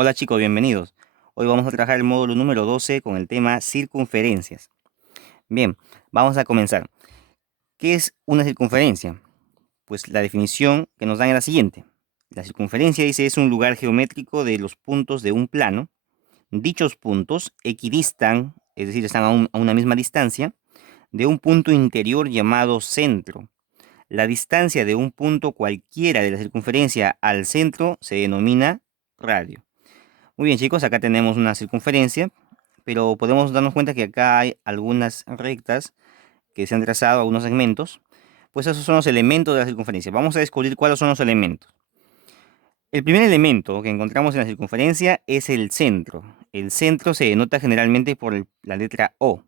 Hola chicos, bienvenidos. Hoy vamos a trabajar el módulo número 12 con el tema circunferencias. Bien, vamos a comenzar. ¿Qué es una circunferencia? Pues la definición que nos dan es la siguiente. La circunferencia, dice, es un lugar geométrico de los puntos de un plano. Dichos puntos equidistan, es decir, están a una misma distancia, de un punto interior llamado centro. La distancia de un punto cualquiera de la circunferencia al centro se denomina radio. Muy bien, chicos, acá tenemos una circunferencia, pero podemos darnos cuenta que acá hay algunas rectas que se han trazado, algunos segmentos. Pues esos son los elementos de la circunferencia. Vamos a descubrir cuáles son los elementos. El primer elemento que encontramos en la circunferencia es el centro. El centro se denota generalmente por la letra O.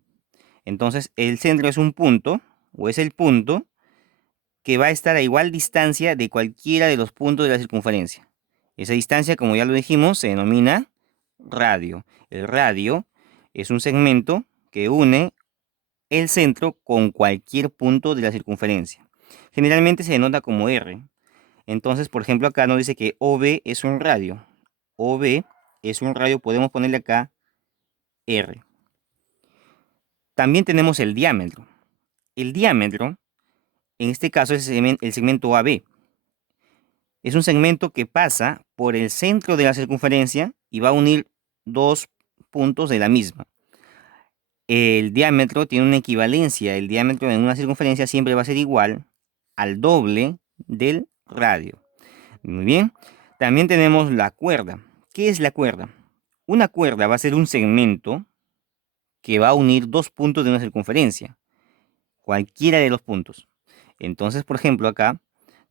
Entonces, el centro es un punto, o es el punto, que va a estar a igual distancia de cualquiera de los puntos de la circunferencia. Esa distancia, como ya lo dijimos, se denomina radio. El radio es un segmento que une el centro con cualquier punto de la circunferencia. Generalmente se denota como R. Entonces, por ejemplo, acá nos dice que OB es un radio. OB es un radio, podemos ponerle acá R. También tenemos el diámetro. El diámetro, en este caso, es el segmento AB. Es un segmento que pasa por el centro de la circunferencia y va a unir dos puntos de la misma. El diámetro tiene una equivalencia. El diámetro en una circunferencia siempre va a ser igual al doble del radio. Muy bien. También tenemos la cuerda. ¿Qué es la cuerda? Una cuerda va a ser un segmento que va a unir dos puntos de una circunferencia. Cualquiera de los puntos. Entonces, por ejemplo, acá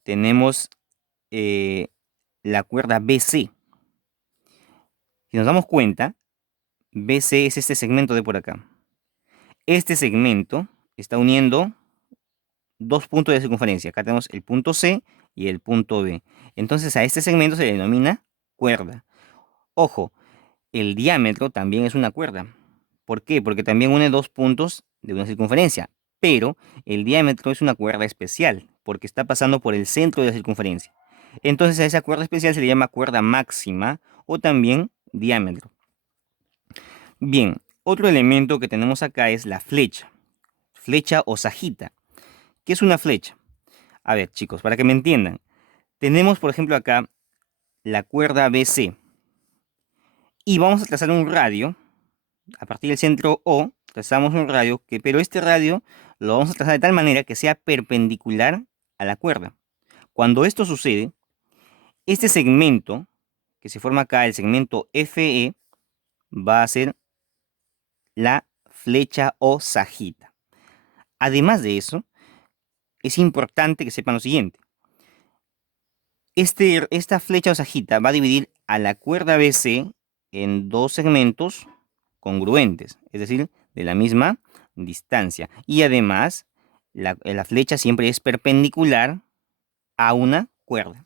tenemos eh, la cuerda BC. Si nos damos cuenta, BC es este segmento de por acá. Este segmento está uniendo dos puntos de circunferencia. Acá tenemos el punto C y el punto B. Entonces a este segmento se le denomina cuerda. Ojo, el diámetro también es una cuerda. ¿Por qué? Porque también une dos puntos de una circunferencia. Pero el diámetro es una cuerda especial, porque está pasando por el centro de la circunferencia. Entonces a esa cuerda especial se le llama cuerda máxima o también diámetro. Bien, otro elemento que tenemos acá es la flecha. Flecha o sajita. ¿Qué es una flecha? A ver, chicos, para que me entiendan. Tenemos, por ejemplo, acá la cuerda BC. Y vamos a trazar un radio. A partir del centro O, trazamos un radio, pero este radio lo vamos a trazar de tal manera que sea perpendicular a la cuerda. Cuando esto sucede, este segmento que se forma acá, el segmento FE, va a ser la flecha o sajita. Además de eso, es importante que sepan lo siguiente. Esta flecha o sajita va a dividir a la cuerda BC en dos segmentos congruentes, es decir, de la misma distancia. Y además, la flecha siempre es perpendicular a una cuerda.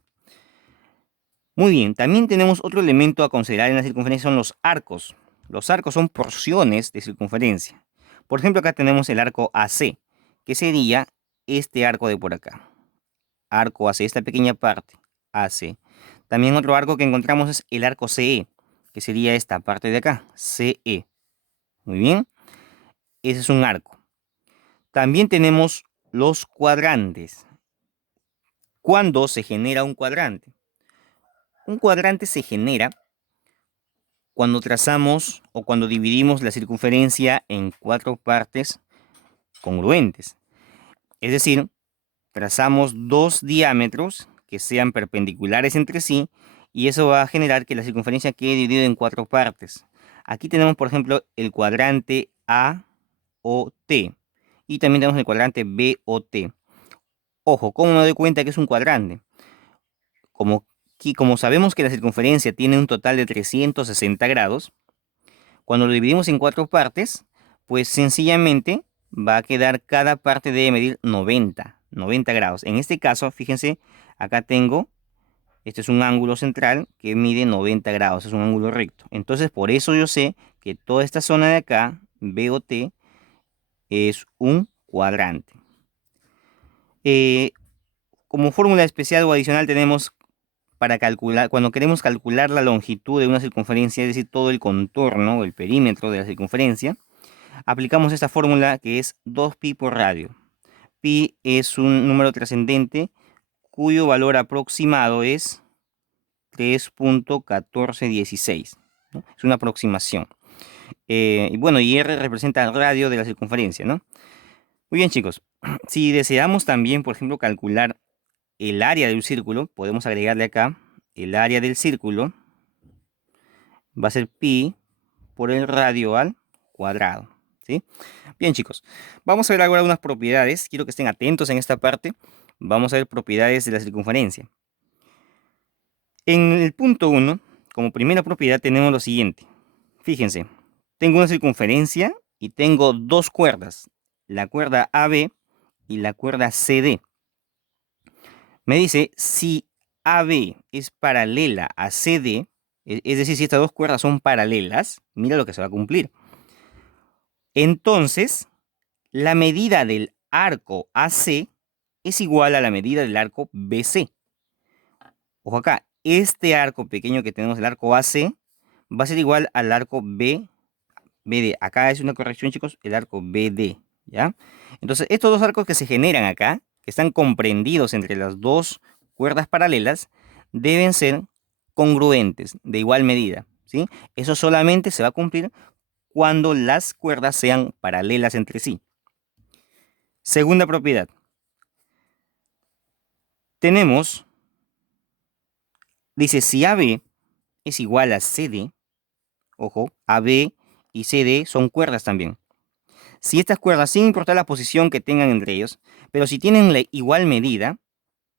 Muy bien, también tenemos otro elemento a considerar en la circunferencia, son los arcos. Los arcos son porciones de circunferencia. Por ejemplo, acá tenemos el arco AC, que sería este arco de por acá. Arco AC, esta pequeña parte, AC. También otro arco que encontramos es el arco CE, que sería esta parte de acá, CE. Muy bien, ese es un arco. También tenemos los cuadrantes. ¿Cuándo se genera un cuadrante? Un cuadrante se genera cuando trazamos o cuando dividimos la circunferencia en cuatro partes congruentes. Es decir, trazamos dos diámetros que sean perpendiculares entre sí y eso va a generar que la circunferencia quede dividida en cuatro partes. Aquí tenemos, por ejemplo, el cuadrante AOT y también tenemos el cuadrante BOT. Ojo, ¿cómo me doy cuenta que es un cuadrante? Como sabemos que la circunferencia tiene un total de 360 grados, cuando lo dividimos en cuatro partes, pues sencillamente va a quedar, cada parte debe medir 90 grados. En este caso, fíjense, acá tengo, este es un ángulo central que mide 90 grados, es un ángulo recto. Entonces, por eso yo sé que toda esta zona de acá, BOT, es un cuadrante. Como fórmula especial o adicional tenemos para calcular, cuando queremos calcular la longitud de una circunferencia, es decir, todo el contorno, el perímetro de la circunferencia, aplicamos esta fórmula que es 2pi por radio. Pi es un número trascendente cuyo valor aproximado es 3.1416, ¿no? Es una aproximación. Y bueno, y R representa el radio de la circunferencia, ¿no? Muy bien, chicos. Si deseamos también, por ejemplo, calcular el área de un círculo, podemos agregarle acá el área del círculo. Va a ser pi por el radio al cuadrado, ¿sí? Bien, chicos. Vamos a ver ahora unas propiedades. Quiero que estén atentos en esta parte. Vamos a ver propiedades de la circunferencia. En el punto 1, como primera propiedad, tenemos lo siguiente. Fíjense, tengo una circunferencia y tengo dos cuerdas, la cuerda AB y la cuerda CD. Me dice si AB es paralela a CD, es decir, si estas dos cuerdas son paralelas, mira lo que se va a cumplir. Entonces, la medida del arco AC es igual a la medida del arco BC. Ojo acá, este arco pequeño que tenemos, el arco AC, va a ser igual al arco BD. Acá es una corrección, chicos, el arco BD, ¿ya? Entonces, estos dos arcos que se generan acá, que están comprendidos entre las dos cuerdas paralelas, deben ser congruentes, de igual medida, ¿sí? Eso solamente se va a cumplir cuando las cuerdas sean paralelas entre sí. Segunda propiedad. Tenemos, dice, si AB es igual a CD, ojo, AB y CD son cuerdas también. Si estas cuerdas, sin importar la posición que tengan entre ellos, pero si tienen la igual medida,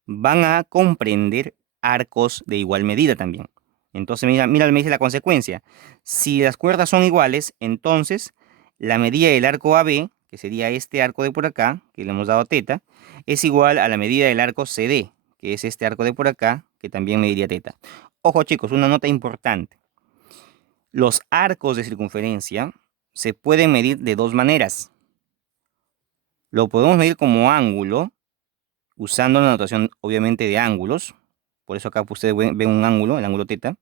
van a comprender arcos de igual medida también. Entonces, mira, me dice la consecuencia. Si las cuerdas son iguales, entonces la medida del arco AB, que sería este arco de por acá, que le hemos dado teta, es igual a la medida del arco CD, que es este arco de por acá, que también mediría teta. Ojo, chicos, una nota importante. Los arcos de circunferencia se pueden medir de dos maneras. Lo podemos medir como ángulo, usando la notación obviamente de ángulos. Por eso acá ustedes ven un ángulo, el ángulo teta.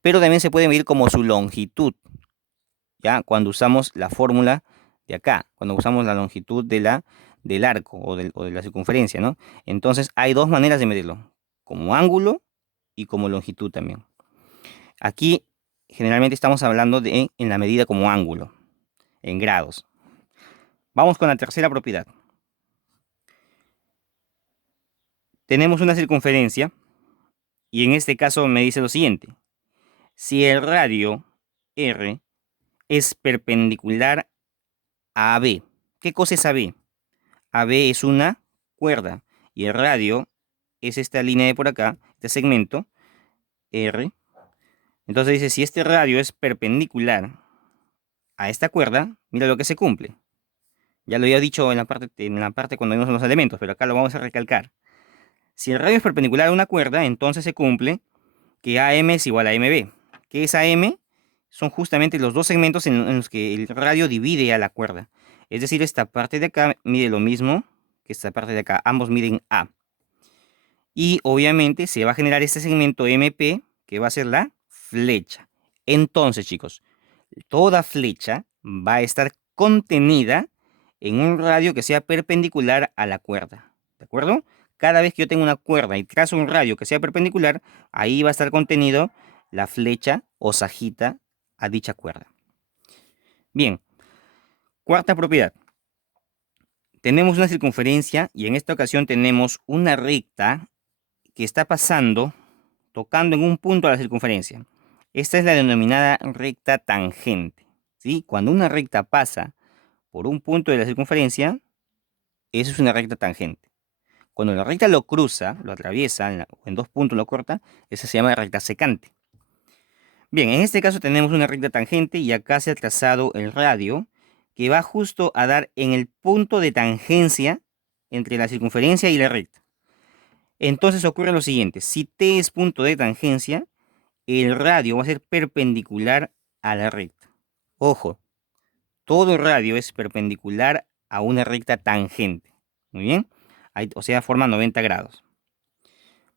Pero también se puede medir como su longitud, ¿ya? Cuando usamos la fórmula de acá, cuando usamos la longitud del arco o de la circunferencia, ¿no? Entonces hay dos maneras de medirlo, como ángulo y como longitud también. Aquí generalmente estamos hablando en la medida como ángulo, en grados. Vamos con la tercera propiedad. Tenemos una circunferencia y en este caso me dice lo siguiente. Si el radio R es perpendicular a AB, ¿qué cosa es AB? AB es una cuerda y el radio es esta línea de por acá, este segmento R. Entonces dice, si este radio es perpendicular a esta cuerda, mira lo que se cumple. Ya lo había dicho en la parte cuando vimos los elementos, pero acá lo vamos a recalcar. Si el radio es perpendicular a una cuerda, entonces se cumple que AM es igual a MB. ¿Qué es AM? Son justamente los dos segmentos en los que el radio divide a la cuerda. Es decir, esta parte de acá mide lo mismo que esta parte de acá. Ambos miden A. Y obviamente se va a generar este segmento MP, que va a ser la flecha. Entonces, chicos, toda flecha va a estar contenida en un radio que sea perpendicular a la cuerda. ¿De acuerdo? Cada vez que yo tengo una cuerda y trazo un radio que sea perpendicular, ahí va a estar contenido la flecha o sajita a dicha cuerda. Bien, cuarta propiedad. Tenemos una circunferencia y en esta ocasión tenemos una recta que está pasando, tocando en un punto a la circunferencia. Esta es la denominada recta tangente, ¿sí? Cuando una recta pasa por un punto de la circunferencia, eso es una recta tangente. Cuando la recta lo cruza, lo atraviesa, en dos puntos lo corta, esa se llama recta secante. Bien, en este caso tenemos una recta tangente y acá se ha trazado el radio que va justo a dar en el punto de tangencia entre la circunferencia y la recta. Entonces ocurre lo siguiente, si T es punto de tangencia, el radio va a ser perpendicular a la recta. Ojo, todo radio es perpendicular a una recta tangente. Muy bien, o sea, forma 90 grados.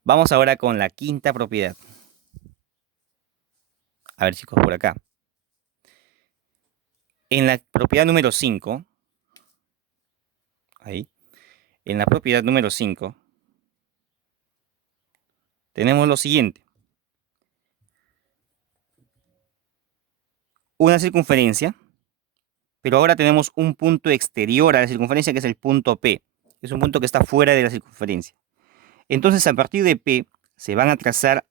Vamos ahora con la quinta propiedad. A ver, chicos, por acá. En la propiedad número 5, ahí, en la propiedad número 5, tenemos lo siguiente. Una circunferencia, pero ahora tenemos un punto exterior a la circunferencia que es el punto P. Es un punto que está fuera de la circunferencia. Entonces, a partir de P se van a trazar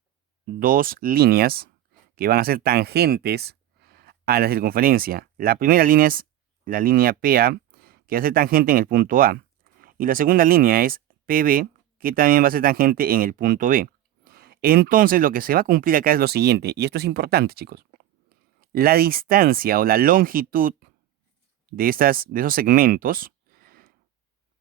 dos líneas que van a ser tangentes a la circunferencia. La primera línea es la línea PA, que va a ser tangente en el punto A. Y la segunda línea es PB, que también va a ser tangente en el punto B. Entonces, lo que se va a cumplir acá es lo siguiente, y esto es importante, chicos. La distancia o la longitud de esos segmentos,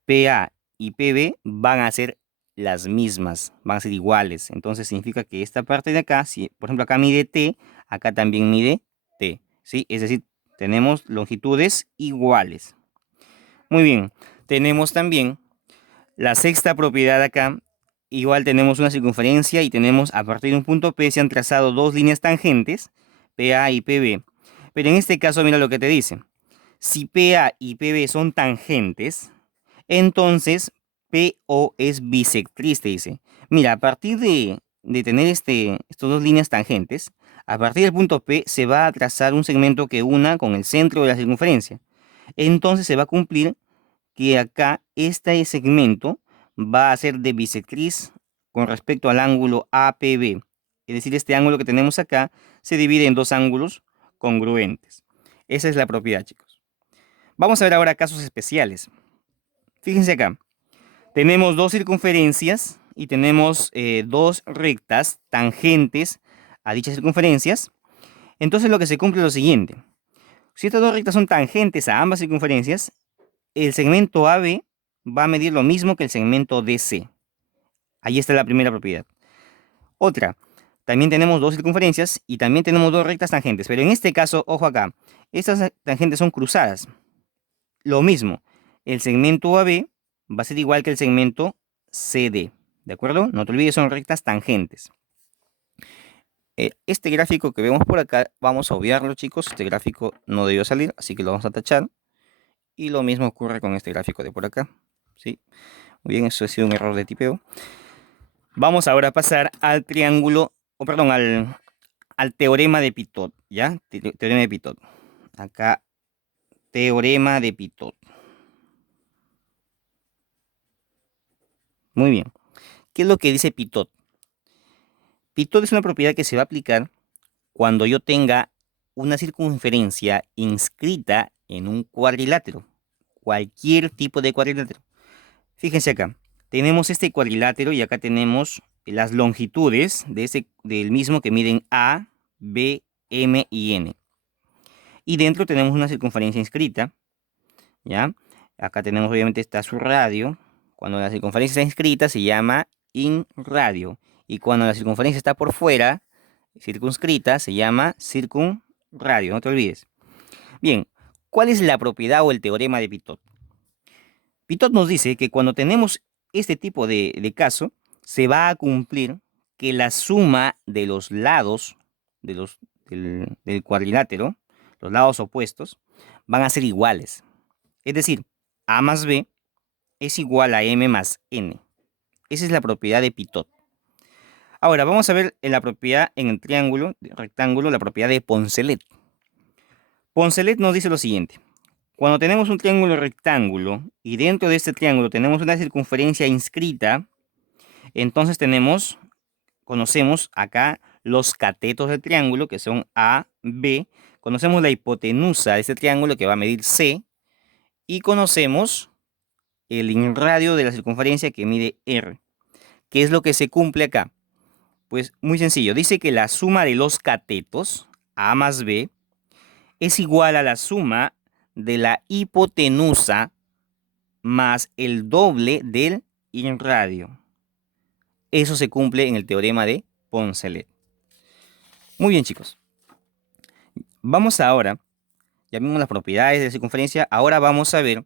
PA y PB, van a ser las mismas, van a ser iguales. Entonces significa que esta parte de acá, si por ejemplo acá mide T, acá también mide T, ¿sí? Es decir, tenemos longitudes iguales. Muy bien, tenemos también la sexta propiedad acá. Igual tenemos una circunferencia y tenemos a partir de un punto P se han trazado dos líneas tangentes, PA y PB. Pero en este caso mira lo que te dice. Si PA y PB son tangentes, entonces PO es bisectriz, te dice. Mira, a partir de tener estas dos líneas tangentes, a partir del punto P se va a trazar un segmento que una con el centro de la circunferencia. Entonces se va a cumplir que acá este segmento va a ser de bisectriz con respecto al ángulo APB. Es decir, este ángulo que tenemos acá se divide en dos ángulos congruentes. Esa es la propiedad, chicos. Vamos a ver ahora casos especiales. Fíjense acá. Tenemos dos circunferencias y tenemos dos rectas tangentes a dichas circunferencias. Entonces lo que se cumple es lo siguiente. Si estas dos rectas son tangentes a ambas circunferencias, el segmento AB va a medir lo mismo que el segmento DC. Ahí está la primera propiedad. Otra, también tenemos dos circunferencias y también tenemos dos rectas tangentes, pero en este caso, ojo acá, estas tangentes son cruzadas. Lo mismo, el segmento AB va a ser igual que el segmento CD, ¿de acuerdo? No te olvides, son rectas tangentes. Este gráfico que vemos por acá, vamos a obviarlo, chicos. Este gráfico no debió salir, así que lo vamos a tachar. Y lo mismo ocurre con este gráfico de por acá, ¿sí? Muy bien, eso ha sido un error de tipeo. Vamos ahora a pasar al triángulo, o perdón, al teorema de Pitot, ¿ya? Teorema de Pitot. Acá, teorema de Pitot. Muy bien. ¿Qué es lo que dice Pitot? Pitot es una propiedad que se va a aplicar cuando yo tenga una circunferencia inscrita en un cuadrilátero. Cualquier tipo de cuadrilátero. Fíjense acá. Tenemos este cuadrilátero y acá tenemos las longitudes del mismo que miden A, B, M y N. Y dentro tenemos una circunferencia inscrita, ¿ya? Acá tenemos obviamente está su radio. Cuando la circunferencia está inscrita se llama inradio. Y cuando la circunferencia está por fuera, circunscrita, se llama circunradio, no te olvides. Bien, ¿cuál es la propiedad o el teorema de Pitot? Pitot nos dice que cuando tenemos este tipo de caso, se va a cumplir que la suma de los lados del cuadrilátero, los lados opuestos, van a ser iguales. Es decir, A más B es igual a M más N. Esa es la propiedad de Pitot. Ahora, vamos a ver la propiedad en el triángulo, rectángulo, la propiedad de Poncelet. Poncelet nos dice lo siguiente. Cuando tenemos un triángulo rectángulo y dentro de este triángulo tenemos una circunferencia inscrita, entonces conocemos acá los catetos del triángulo, que son A, B. Conocemos la hipotenusa de este triángulo, que va a medir C. Y conocemos el inradio de la circunferencia, que mide R. ¿Qué es lo que se cumple acá? Pues muy sencillo. Dice que la suma de los catetos, A más B, es igual a la suma de la hipotenusa más el doble del inradio. Eso se cumple en el teorema de Poncelet. Muy bien, chicos. Vamos ahora, ya vimos las propiedades de la circunferencia, ahora vamos a ver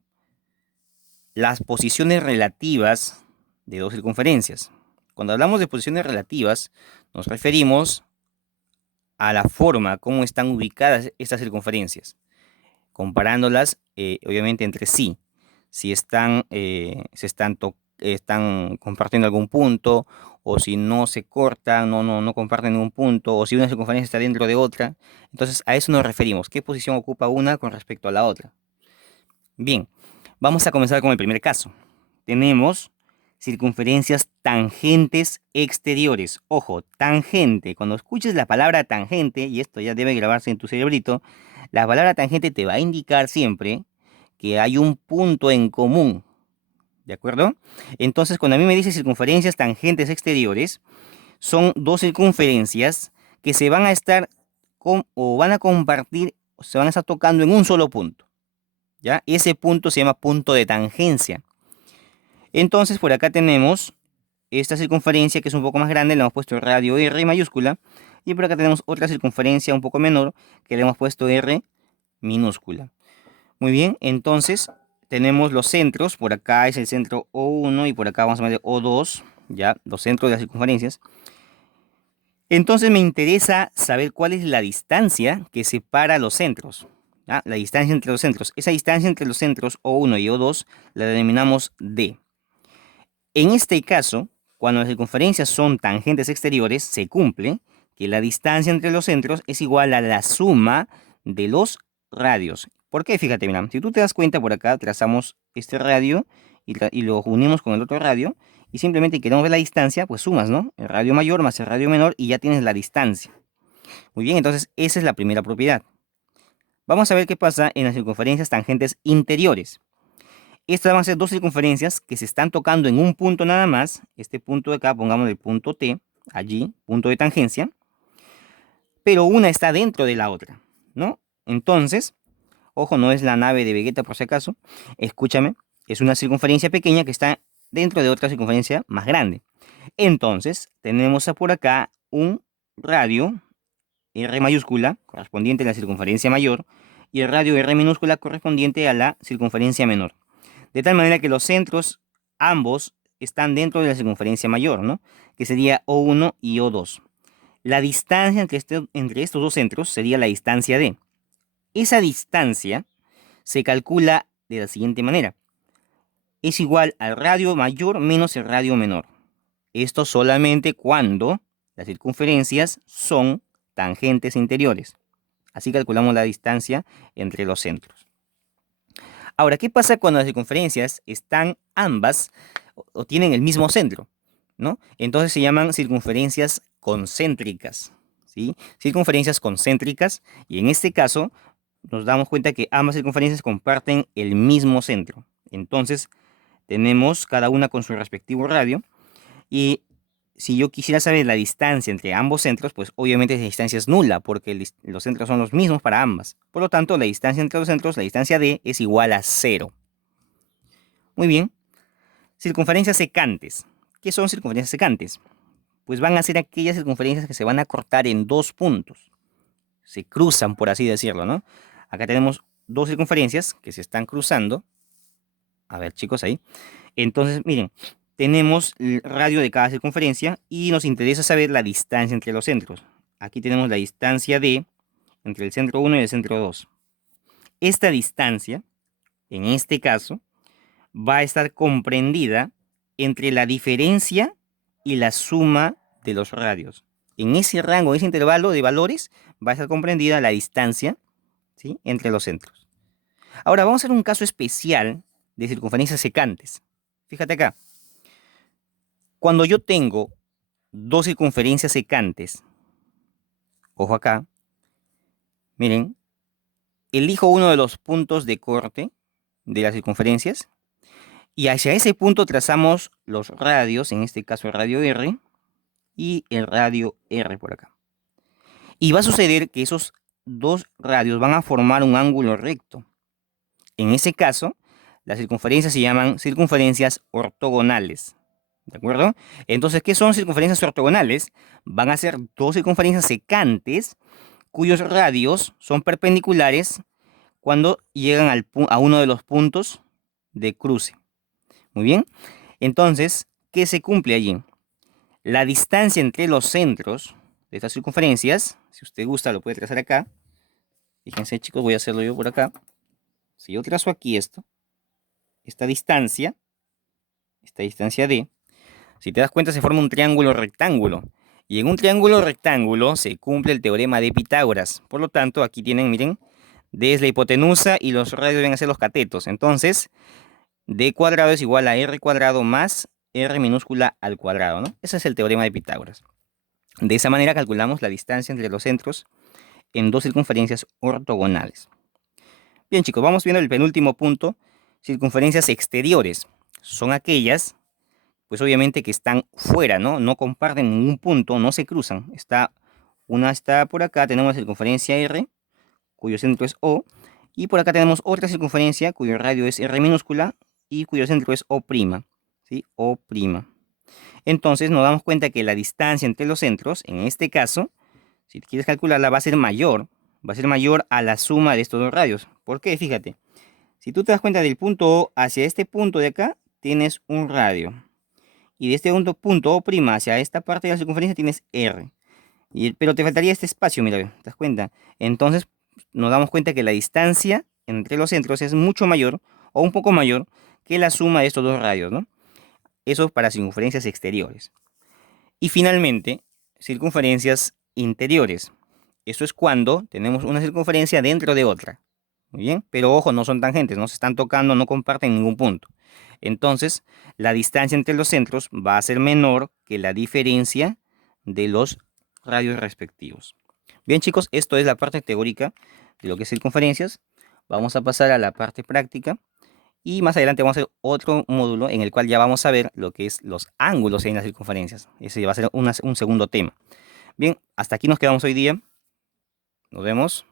las posiciones relativas de dos circunferencias. Cuando hablamos de posiciones relativas, nos referimos a la forma como están ubicadas estas circunferencias, comparándolas obviamente entre sí. Si están compartiendo algún punto, o si no se cortan, no comparten ningún punto, o si una circunferencia está dentro de otra. Entonces a eso nos referimos. ¿Qué posición ocupa una con respecto a la otra? Bien, vamos a comenzar con el primer caso. Tenemos circunferencias tangentes exteriores. Ojo, tangente. Cuando escuches la palabra tangente, y esto ya debe grabarse en tu cerebrito, la palabra tangente te va a indicar siempre que hay un punto en común. ¿De acuerdo? Entonces, cuando a mí me dice circunferencias tangentes exteriores, son dos circunferencias que se van a estar o van a compartir, o se van a estar tocando en un solo punto. ¿Ya? Ese punto se llama punto de tangencia. Entonces, por acá tenemos esta circunferencia que es un poco más grande, le hemos puesto radio R mayúscula. Y por acá tenemos otra circunferencia un poco menor que le hemos puesto R minúscula. Muy bien, entonces tenemos los centros. Por acá es el centro O1 y por acá vamos a meter O2, ya, los centros de las circunferencias. Entonces me interesa saber cuál es la distancia que separa los centros. ¿Ya? La distancia entre los centros. Esa distancia entre los centros O1 y O2 la denominamos D. En este caso, cuando las circunferencias son tangentes exteriores, se cumple que la distancia entre los centros es igual a la suma de los radios. ¿Por qué? Fíjate, mira, si tú te das cuenta, por acá trazamos este radio y lo unimos con el otro radio y simplemente queremos ver la distancia, pues sumas, ¿no? El radio mayor más el radio menor y ya tienes la distancia. Muy bien, entonces esa es la primera propiedad. Vamos a ver qué pasa en las circunferencias tangentes interiores. Estas van a ser dos circunferencias que se están tocando en un punto nada más. Este punto de acá, pongamos el punto T, allí, punto de tangencia. Pero una está dentro de la otra, ¿no? Entonces, ojo, no es la nave de Vegeta por si acaso. Escúchame, es una circunferencia pequeña que está dentro de otra circunferencia más grande. Entonces, tenemos por acá un radio R mayúscula, correspondiente a la circunferencia mayor, y el radio R minúscula correspondiente a la circunferencia menor. De tal manera que los centros, ambos, están dentro de la circunferencia mayor, ¿no? Que sería O1 y O2. La distancia entre estos dos centros sería la distancia D. Esa distancia se calcula de la siguiente manera. Es igual al radio mayor menos el radio menor. Esto solamente cuando las circunferencias son tangentes interiores. Así calculamos la distancia entre los centros. Ahora, ¿qué pasa cuando las circunferencias están ambas o tienen el mismo centro? ¿No? Entonces se llaman circunferencias concéntricas, ¿sí? Circunferencias concéntricas, y en este caso nos damos cuenta que ambas circunferencias comparten el mismo centro. Entonces tenemos cada una con su respectivo radio, y si yo quisiera saber la distancia entre ambos centros, pues obviamente esa distancia es nula, porque los centros son los mismos para ambas. Por lo tanto, la distancia entre los centros, la distancia D, es igual a 0. Muy bien. Circunferencias secantes. ¿Qué son circunferencias secantes? Pues van a ser aquellas circunferencias que se van a cortar en dos puntos. Se cruzan, por así decirlo, ¿no? Acá tenemos dos circunferencias que se están cruzando. A ver, chicos, ahí. Entonces, miren, tenemos el radio de cada circunferencia y nos interesa saber la distancia entre los centros. Aquí tenemos la distancia D entre el centro 1 y el centro 2. Esta distancia, en este caso, va a estar comprendida entre la diferencia y la suma de los radios. En ese rango, en ese intervalo de valores, va a estar comprendida la distancia, ¿sí?, entre los centros. Ahora vamos a hacer un caso especial de circunferencias secantes. Fíjate acá. Cuando yo tengo dos circunferencias secantes, ojo acá, miren, elijo uno de los puntos de corte de las circunferencias y hacia ese punto trazamos los radios, en este caso el radio R y el radio R por acá. Y va a suceder que esos dos radios van a formar un ángulo recto. En ese caso, las circunferencias se llaman circunferencias ortogonales. ¿De acuerdo? Entonces, ¿qué son circunferencias ortogonales? Van a ser dos circunferencias secantes cuyos radios son perpendiculares cuando llegan a uno de los puntos de cruce. Muy bien. Entonces, ¿qué se cumple allí? La distancia entre los centros de estas circunferencias, si usted gusta lo puede trazar acá. Fíjense chicos, voy a hacerlo yo por acá. Si yo trazo aquí esta distancia D, si te das cuenta se forma un triángulo rectángulo. Y en un triángulo rectángulo se cumple el teorema de Pitágoras. Por lo tanto, aquí tienen, miren, D es la hipotenusa y los radios deben ser los catetos. Entonces, D cuadrado es igual a R cuadrado más R minúscula al cuadrado, ¿no? Ese es el teorema de Pitágoras. De esa manera calculamos la distancia entre los centros en dos circunferencias ortogonales. Bien chicos, vamos viendo el penúltimo punto. Circunferencias exteriores. Son aquellas, pues obviamente que están fuera, ¿no? No comparten ningún punto, no se cruzan. Una está por acá, tenemos la circunferencia R, cuyo centro es O. Y por acá tenemos otra circunferencia, cuyo radio es R minúscula y cuyo centro es O', ¿sí? O'. Entonces nos damos cuenta que la distancia entre los centros, en este caso, si quieres calcularla, va a ser mayor a la suma de estos dos radios. ¿Por qué? Fíjate, si tú te das cuenta del punto O hacia este punto de acá, tienes un radio. Y de este punto O' hacia esta parte de la circunferencia tienes R. Pero te faltaría este espacio, mira, ¿te das cuenta? Entonces nos damos cuenta que la distancia entre los centros es mucho mayor o un poco mayor que la suma de estos dos radios, ¿no? Eso para circunferencias exteriores. Y finalmente, circunferencias interiores. Eso es cuando tenemos una circunferencia dentro de otra. Muy bien, pero ojo, no son tangentes, no se están tocando, no comparten ningún punto. Entonces, la distancia entre los centros va a ser menor que la diferencia de los radios respectivos. Bien chicos, esto es la parte teórica de lo que es circunferencias. Vamos a pasar a la parte práctica. Y más adelante vamos a hacer otro módulo en el cual ya vamos a ver lo que es los ángulos en las circunferencias. Ese va a ser un segundo tema. Bien, hasta aquí nos quedamos hoy día. Nos vemos.